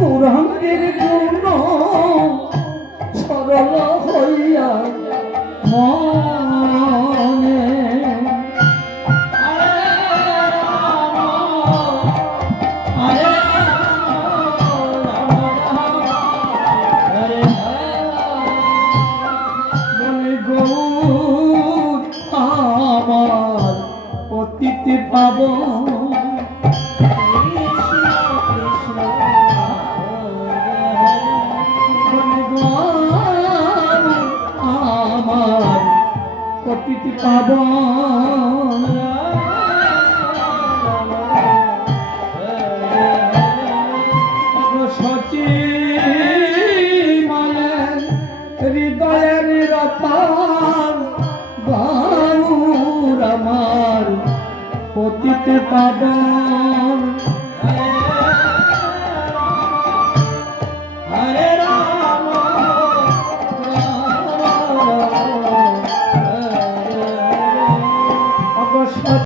গৌরাঙ্গের গুণ সরল হইয়া মনে মনে গৌর আমার অতীতে পাব প্রকৃতি পাবন সচি মায়ের হৃদয়ের রতন বাউর আমার প্রকৃতি পাবন